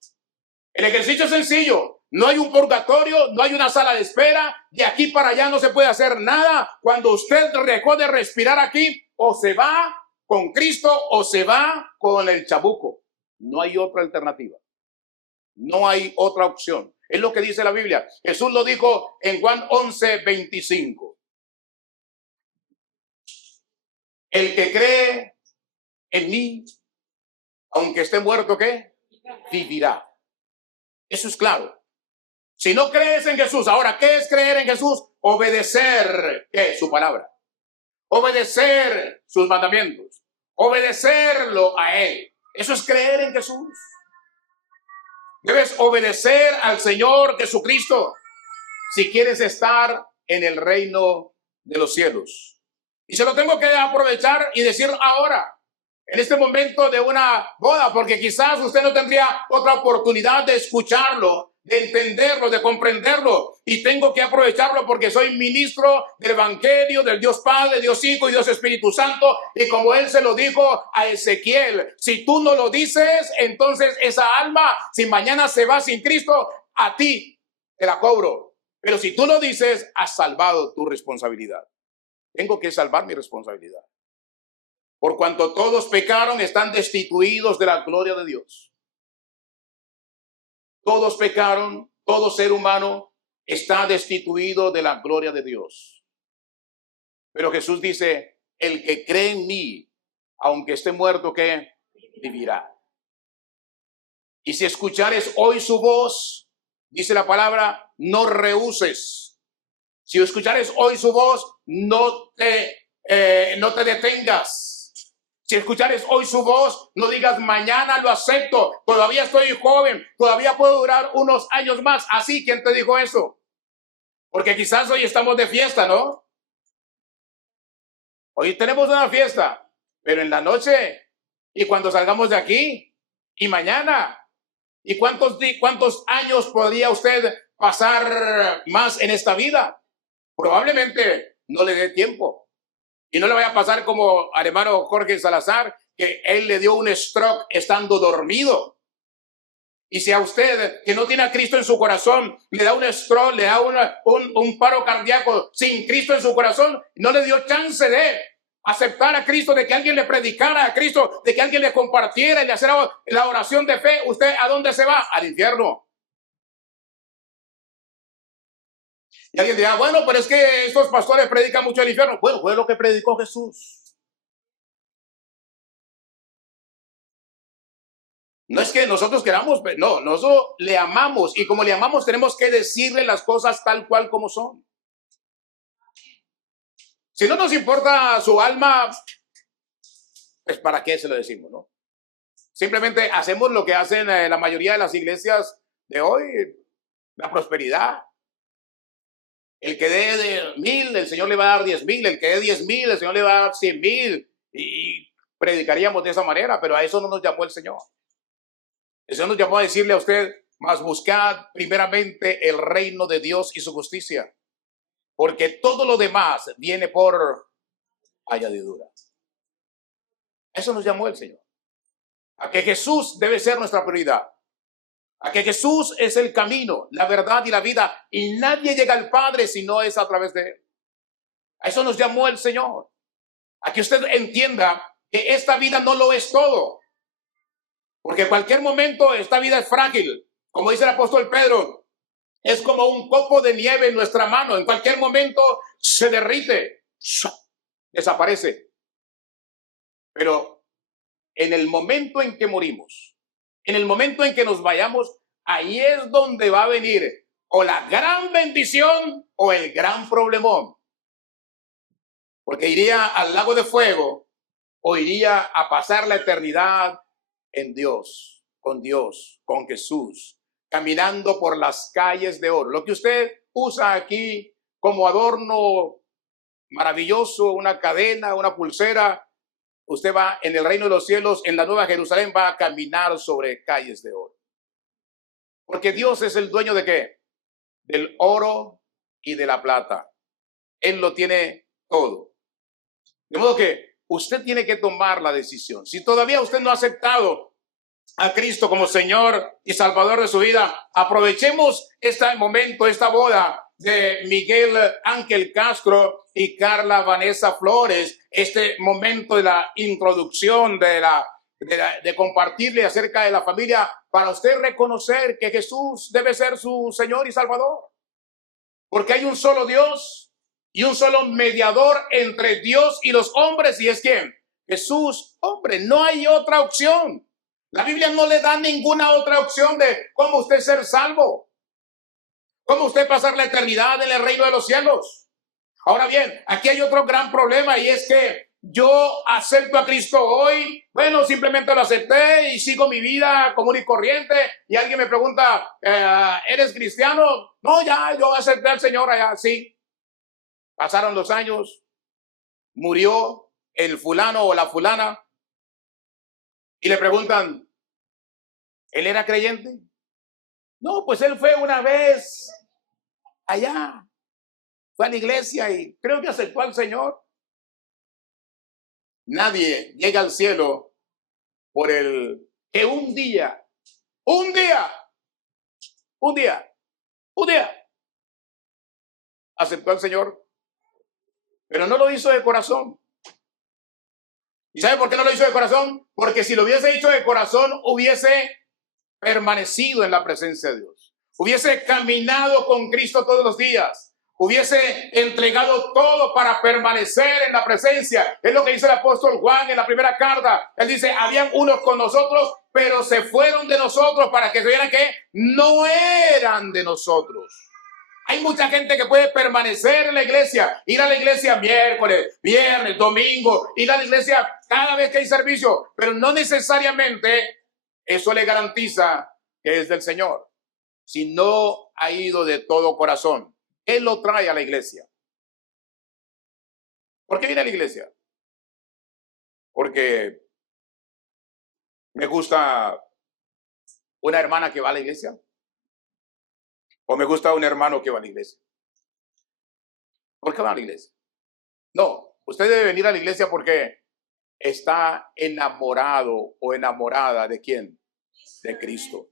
El ejercicio es sencillo. No hay un purgatorio, no hay una sala de espera. De aquí para allá no se puede hacer nada. Cuando usted dejó de respirar aquí, o se va con Cristo o se va con el chabuco. No hay otra alternativa. No hay otra opción. Es lo que dice la Biblia. Jesús lo dijo en Juan 11:25. El que cree en mí, aunque esté muerto, ¿qué? Vivirá. Eso es claro. Si no crees en Jesús, ahora, ¿qué es creer en Jesús? Obedecer, ¿qué? Su palabra. Obedecer sus mandamientos. Obedecerlo a Él. Eso es creer en Jesús. Debes obedecer al Señor Jesucristo si quieres estar en el reino de los cielos. Y se lo tengo que aprovechar y decir ahora, en este momento de una boda, porque quizás usted no tendría otra oportunidad de escucharlo, de entenderlo, de comprenderlo. Y tengo que aprovecharlo porque soy ministro del Evangelio, del Dios Padre, Dios Hijo y Dios Espíritu Santo. Y como Él se lo dijo a Ezequiel, si tú no lo dices, entonces esa alma, si mañana se va sin Cristo, a ti te la cobro. Pero si tú lo dices, has salvado tu responsabilidad. Tengo que salvar mi responsabilidad. Por cuanto todos pecaron, están destituidos de la gloria de Dios. Todos pecaron, todo ser humano está destituido de la gloria de Dios. Pero Jesús dice, el que cree en mí, aunque esté muerto, ¿qué? Vivirá. Y si escuchares hoy su voz, dice la palabra, no rehuses. Si escuchares hoy su voz, no te detengas. Si escuchares hoy su voz, no digas mañana lo acepto, todavía estoy joven, todavía puedo durar unos años más. Así, ¿quién te dijo eso? Porque quizás hoy estamos de fiesta, ¿no? Hoy tenemos una fiesta, pero en la noche y cuando salgamos de aquí y mañana. ¿Y cuántos años podría usted pasar más en esta vida? Probablemente no le dé tiempo. Y no le vaya a pasar como al hermano Jorge Salazar, que él le dio un stroke estando dormido. Y si a usted, que no tiene a Cristo en su corazón, le da un stroke, le da un paro cardíaco sin Cristo en su corazón, no le dio chance de aceptar a Cristo, de que alguien le predicara a Cristo, de que alguien le compartiera y le hacer la oración de fe, ¿usted a dónde se va? Al infierno. Y alguien dirá, bueno, pero es que estos pastores predican mucho el infierno. Bueno, fue lo que predicó Jesús. No es que nosotros queramos, no, nosotros le amamos y como le amamos tenemos que decirle las cosas tal cual como son. Si no nos importa su alma, pues ¿para qué se lo decimos, no? Simplemente hacemos lo que hacen la mayoría de las iglesias de hoy, la prosperidad. El que dé de 1,000, el Señor le va a dar 10,000. El que dé 10,000, el Señor le va a dar 100,000. Y predicaríamos de esa manera, pero a eso no nos llamó el Señor. El Señor nos llamó a decirle a usted, mas buscad primeramente el reino de Dios y su justicia, porque todo lo demás viene por añadidura. Eso nos llamó el Señor. A que Jesús debe ser nuestra prioridad. A que Jesús es el camino, la verdad y la vida. Y nadie llega al Padre si no es a través de Él. A eso nos llamó el Señor. A que usted entienda que esta vida no lo es todo. Porque en cualquier momento esta vida es frágil. Como dice el apóstol Pedro, es como un copo de nieve en nuestra mano. En cualquier momento se derrite, desaparece. Pero en el momento en que morimos, en el momento en que nos vayamos, ahí es donde va a venir o la gran bendición o el gran problemón. Porque iría al lago de fuego o iría a pasar la eternidad en Dios, con Jesús, caminando por las calles de oro. Lo que usted usa aquí como adorno maravilloso, una cadena, una pulsera, usted va en el reino de los cielos, en la Nueva Jerusalén, va a caminar sobre calles de oro. Porque Dios es el dueño ¿de qué? Del oro y de la plata. Él lo tiene todo. De modo que usted tiene que tomar la decisión. Si todavía usted no ha aceptado a Cristo como Señor y Salvador de su vida, aprovechemos este momento, esta boda de Miguel Ángel Castro y Carla Vanessa Flores, este momento de la introducción, de compartirle acerca de la familia, para usted reconocer que Jesús debe ser su Señor y Salvador. Porque hay un solo Dios y un solo mediador entre Dios y los hombres, y es ¿quién? Jesús, hombre. No hay otra opción. La Biblia no le da ninguna otra opción de cómo usted ser salvo, cómo usted pasar la eternidad en el reino de los cielos. Ahora bien, aquí hay otro gran problema, y es que yo acepto a Cristo hoy, bueno, simplemente lo acepté y sigo mi vida común y corriente, y alguien me pregunta, ¿eres cristiano? No, ya, yo acepté al Señor allá, sí. Pasaron los años, murió el fulano o la fulana, y le preguntan, ¿él era creyente? No, pues él fue una vez allá, fue a la iglesia y creo que aceptó al Señor. Nadie llega al cielo por el que un día, aceptó al Señor, pero no lo hizo de corazón. ¿Y sabe por qué no lo hizo de corazón? Porque si lo hubiese hecho de corazón, hubiese permanecido en la presencia de Dios. Hubiese caminado con Cristo todos los días. Hubiese entregado todo para permanecer en la presencia. Es lo que dice el apóstol Juan en la primera carta. Él dice, habían unos con nosotros, pero se fueron de nosotros para que vieran que no eran de nosotros. Hay mucha gente que puede permanecer en la iglesia, ir a la iglesia miércoles, viernes, domingo, ir a la iglesia cada vez que hay servicio, pero no necesariamente eso le garantiza que es del Señor. Si no ha ido de todo corazón, ¿qué lo trae a la iglesia? ¿Por qué viene a la iglesia? Porque me gusta una hermana que va a la iglesia. ¿O me gusta un hermano que va a la iglesia? ¿Por qué va a la iglesia? No, usted debe venir a la iglesia porque está enamorado o enamorada ¿de quién? De Cristo.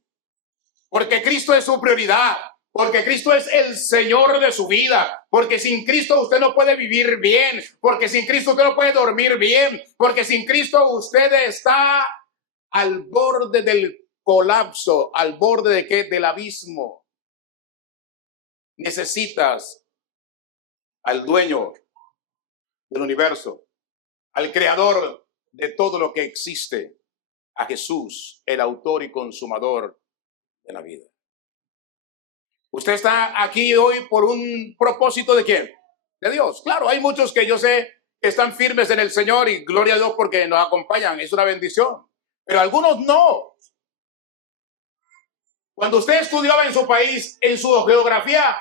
Porque Cristo es su prioridad. Porque Cristo es el Señor de su vida. Porque sin Cristo usted no puede vivir bien. Porque sin Cristo usted no puede dormir bien. Porque sin Cristo usted está al borde del colapso. ¿Al borde de qué? Del abismo. Necesitas al dueño del universo, al creador de todo lo que existe, a Jesús, el autor y consumador de la vida. Usted está aquí hoy por un propósito ¿de quién? De Dios. Claro, hay muchos que yo sé que están firmes en el Señor y gloria a Dios porque nos acompañan, es una bendición. Pero algunos no. Cuando usted estudiaba en su país, en su geografía,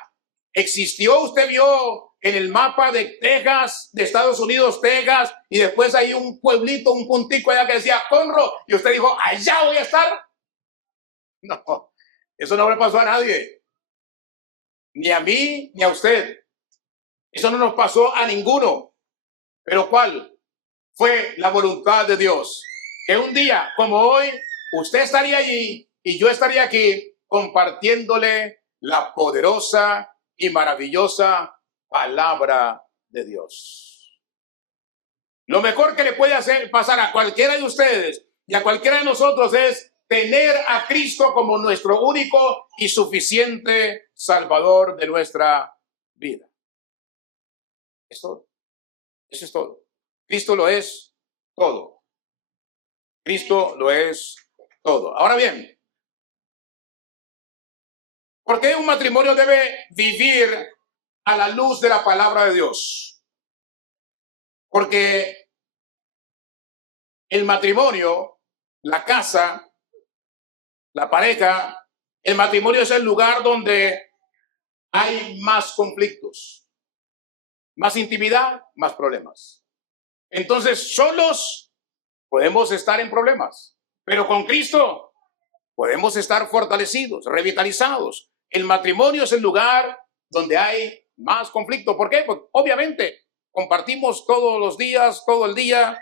existió, usted vio en el mapa de Texas, de Estados Unidos, Texas, y después hay un pueblito, un puntico allá que decía Conroe, y usted dijo, allá voy a estar. No, eso no le pasó a nadie. Ni a mí, ni a usted. Eso no nos pasó a ninguno. Pero ¿cuál? Fue la voluntad de Dios. Que un día como hoy, usted estaría allí y yo estaría aquí compartiéndole la poderosa y maravillosa palabra de Dios. Lo mejor que le puede hacer pasar a cualquiera de ustedes y a cualquiera de nosotros es tener a Cristo como nuestro único y suficiente Salvador de nuestra vida. Es todo. Eso es todo. Cristo lo es todo. Cristo lo es todo. Ahora bien, ¿por qué un matrimonio debe vivir a la luz de la palabra de Dios? Porque el matrimonio, la casa, la pareja, el matrimonio es el lugar donde hay más conflictos, más intimidad, más problemas. Entonces, solos podemos estar en problemas, pero con Cristo podemos estar fortalecidos, revitalizados. El matrimonio es el lugar donde hay más conflicto. ¿Por qué? Pues obviamente compartimos todos los días, todo el día.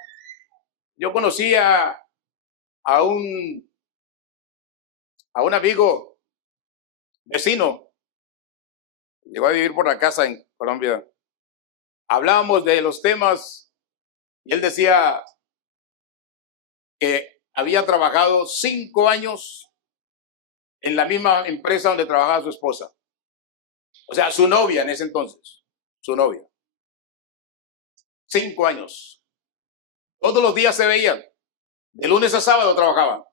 Yo conocí a un amigo vecino, llegó a vivir por la casa en Colombia. Hablábamos de los temas y él decía que había trabajado 5 años en la misma empresa donde trabajaba su esposa. O sea, su novia en ese entonces, su novia. 5 años. Todos los días se veían. De lunes a sábado trabajaban.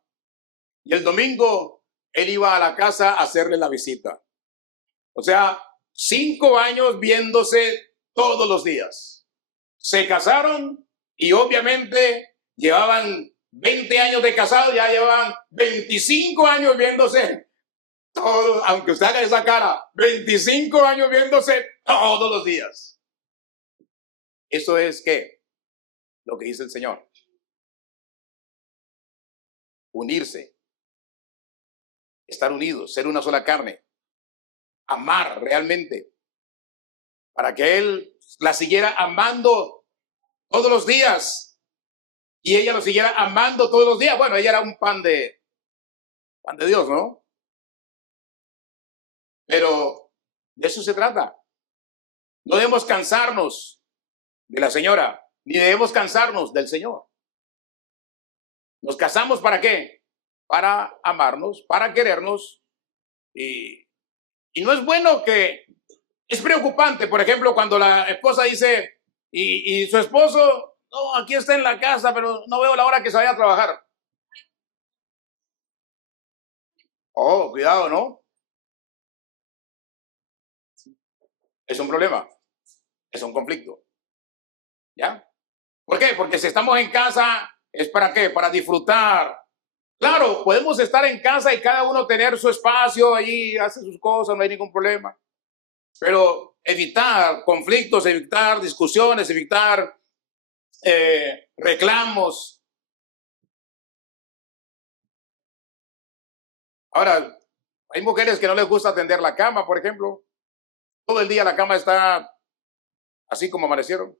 Y el domingo él iba a la casa a hacerle la visita. O sea, 5 años viéndose todos los días. Se casaron y obviamente llevaban 20 años de casado, ya llevaban 25 años viéndose todos, aunque usted haga esa cara, 25 años viéndose todos los días. Eso es ¿qué? Lo que dice el Señor. Unirse, estar unidos, ser una sola carne, amar realmente, para que él la siguiera amando todos los días y ella lo siguiera amando todos los días. Bueno, ella era un pan de Dios, ¿no? Pero de eso se trata. No debemos cansarnos de la señora, ni debemos cansarnos del Señor. ¿Nos casamos para qué? Para amarnos, para querernos. Y no es bueno que... Es preocupante, por ejemplo, cuando la esposa dice, y su esposo, no, aquí está en la casa, pero no veo la hora que se vaya a trabajar. Oh, cuidado, ¿no? Es un problema, es un conflicto. ¿Ya? ¿Por qué? Porque si estamos en casa, ¿es para qué? Para disfrutar. Claro, podemos estar en casa y cada uno tener su espacio, allí hace sus cosas, no hay ningún problema. Pero evitar conflictos, evitar discusiones, evitar reclamos. Ahora, hay mujeres que no les gusta tender la cama, por ejemplo. Todo el día la cama está así como amanecieron.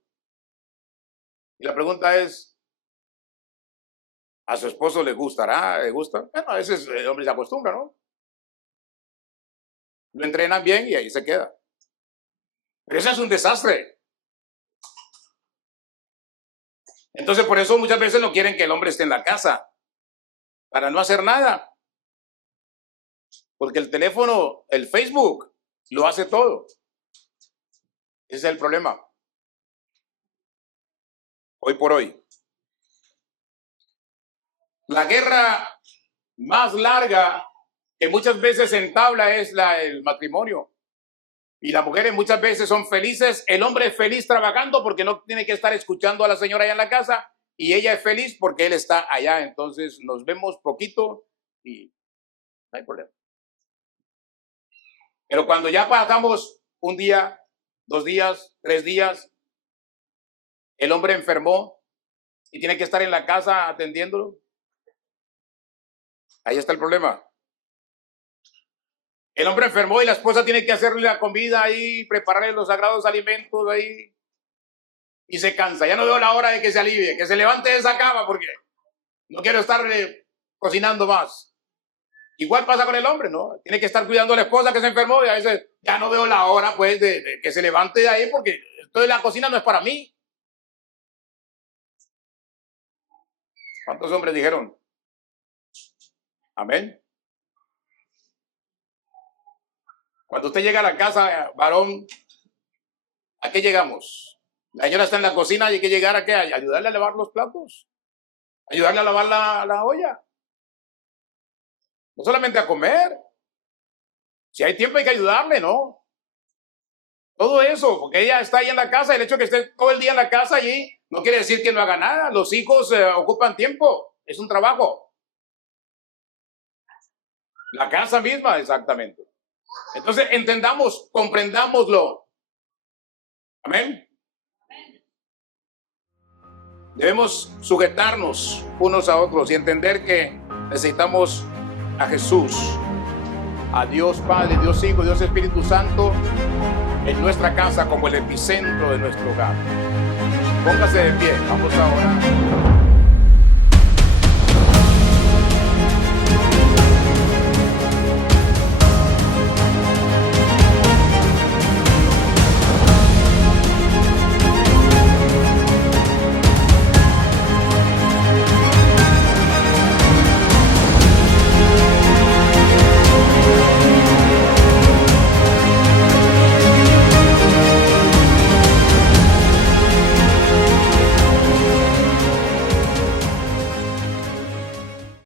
Y la pregunta es, ¿a su esposo le gustará? ¿Le gusta? Bueno, a veces el hombre se acostumbra, ¿no? Lo entrenan bien y ahí se queda. Pero eso es un desastre. Entonces, por eso muchas veces no quieren que el hombre esté en la casa, para no hacer nada. Porque el teléfono, el Facebook, lo hace todo. Ese es el problema. Hoy por hoy. La guerra más larga que muchas veces se entabla es el matrimonio. Y las mujeres muchas veces son felices. El hombre es feliz trabajando porque no tiene que estar escuchando a la señora allá en la casa. Y ella es feliz porque él está allá. Entonces nos vemos poquito y no hay problema. Pero cuando ya pasamos un día, 2 días, 3 días, el hombre enfermó y tiene que estar en la casa atendiéndolo. Ahí está el problema. El hombre enfermó y la esposa tiene que hacerle la comida ahí, prepararle los sagrados alimentos ahí. Y se cansa. Ya no veo la hora de que se alivie, que se levante de esa cama porque no quiero estar cocinando más. Igual pasa con el hombre, ¿no? Tiene que estar cuidando a la esposa que se enfermó y a veces ya no veo la hora, pues, de que se levante de ahí porque esto de la cocina no es para mí. ¿Cuántos hombres dijeron? Amén. Cuando usted llega a la casa, varón, ¿a qué llegamos? La señora está en la cocina y hay que llegar a qué? A ayudarle a lavar los platos, ayudarle a lavar la olla. No solamente a comer. Si hay tiempo hay que ayudarle, ¿no? Todo eso, porque ella está ahí en la casa, el hecho de que esté todo el día en la casa allí no quiere decir que no haga nada. Los hijos ocupan tiempo, es un trabajo. La casa misma, exactamente. Entonces entendamos, comprendámoslo. Amén. Debemos sujetarnos unos a otros y entender que necesitamos a Jesús, a Dios Padre, Dios Hijo, Dios Espíritu Santo en nuestra casa como el epicentro de nuestro hogar. Póngase de pie, vamos ahora.